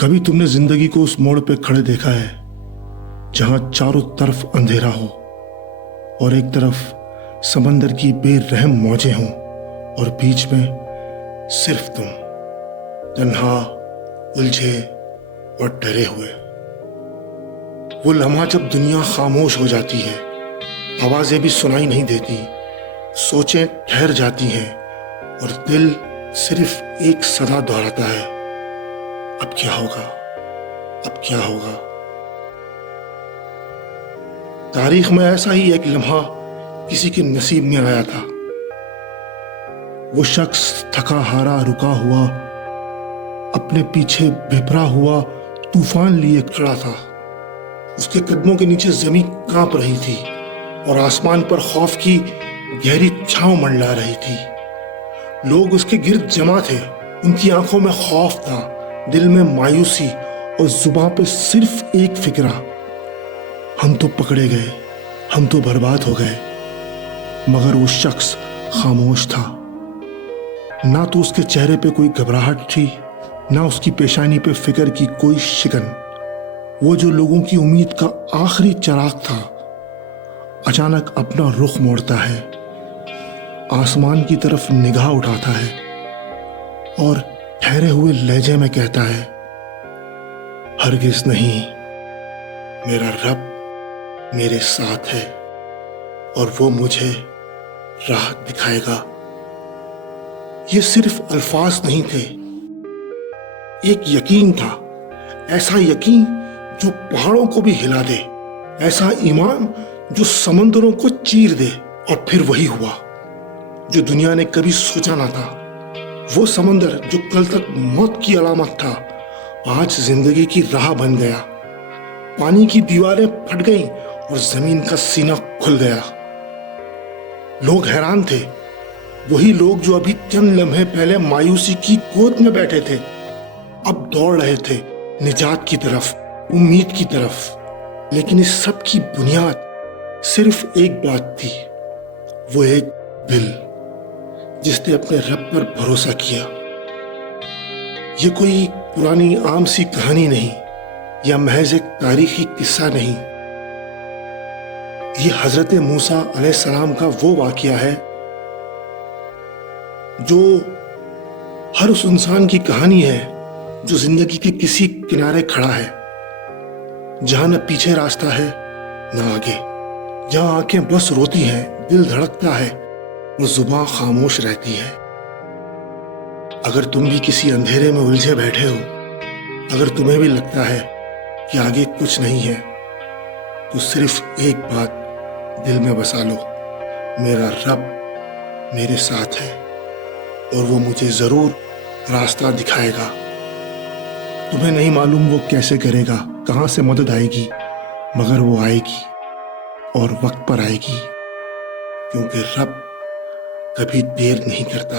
कभी तुमने जिंदगी को उस मोड़ पे खड़े देखा है जहां चारों तरफ अंधेरा हो और एक तरफ समंदर की बेरहम मौजें हों और बीच में सिर्फ तुम, तन्हा, उलझे और डरे हुए। वो लम्हा जब दुनिया खामोश हो जाती है, आवाजें भी सुनाई नहीं देती, सोचें ठहर जाती हैं और दिल सिर्फ एक सदा दोहराता है, अब क्या होगा, अब क्या होगा। तारीख में ऐसा ही एक लम्हा किसी के नसीब में आया था। वो शख्स थका हारा रुका हुआ, अपने पीछे बिखरा हुआ तूफान लिए खड़ा था। उसके कदमों के नीचे जमीन कांप रही थी और आसमान पर खौफ की गहरी छांव मंडला रही थी। लोग उसके गिर्द जमा थे, उनकी आंखों में खौफ था, दिल में मायूसी और जुबां पे सिर्फ एक फिक्रा, हम तो पकड़े गए, हम तो बर्बाद हो गए। मगर वो शख्स खामोश था। ना तो उसके चेहरे पे कोई घबराहट थी, ना उसकी पेशानी पे फिक्र की कोई शिकन। वो जो लोगों की उम्मीद का आखिरी चिराग था, अचानक अपना रुख मोड़ता है, आसमान की तरफ निगाह उठाता है और ठहरे हुए लहजे में कहता है, हरगिज नहीं, मेरा रब मेरे साथ है और वो मुझे राह दिखाएगा। ये सिर्फ अल्फाज नहीं थे, एक यकीन था, ऐसा यकीन जो पहाड़ों को भी हिला दे, ऐसा ईमान जो समंदरों को चीर दे। और फिर वही हुआ जो दुनिया ने कभी सोचा ना था। वो समंदर जो कल तक मौत की अलामत था, आज जिंदगी की राह बन गया। पानी की दीवारें फट गईं और जमीन का सीना खुल गया। लोग हैरान थे, वही लोग जो अभी चंद लम्हे पहले मायूसी की गोद में बैठे थे, अब दौड़ रहे थे निजात की तरफ, उम्मीद की तरफ। लेकिन इस सब की बुनियाद सिर्फ एक बात थी, वो एक दिल जिसने अपने रब पर भरोसा किया। ये कोई पुरानी आम सी कहानी नहीं या महज एक तारीखी किस्सा नहीं। ये हजरत मूसा अलैहिस्सलाम का वो वाकया है जो हर उस इंसान की कहानी है जो जिंदगी के किसी किनारे खड़ा है, जहां न पीछे रास्ता है न आगे, जहां आंखें बस रोती हैं, दिल धड़कता है और जुबान खामोश रहती है। अगर तुम भी किसी अंधेरे में उलझे बैठे हो, अगर तुम्हें भी लगता है कि आगे कुछ नहीं है, तो सिर्फ एक बात दिल में बसा लो, मेरा रब मेरे साथ है और वो मुझे जरूर रास्ता दिखाएगा। तुम्हें नहीं मालूम वो कैसे करेगा, कहां से मदद आएगी, मगर वो आएगी और वक्त पर आएगी, क्योंकि रब कभी देर नहीं करता।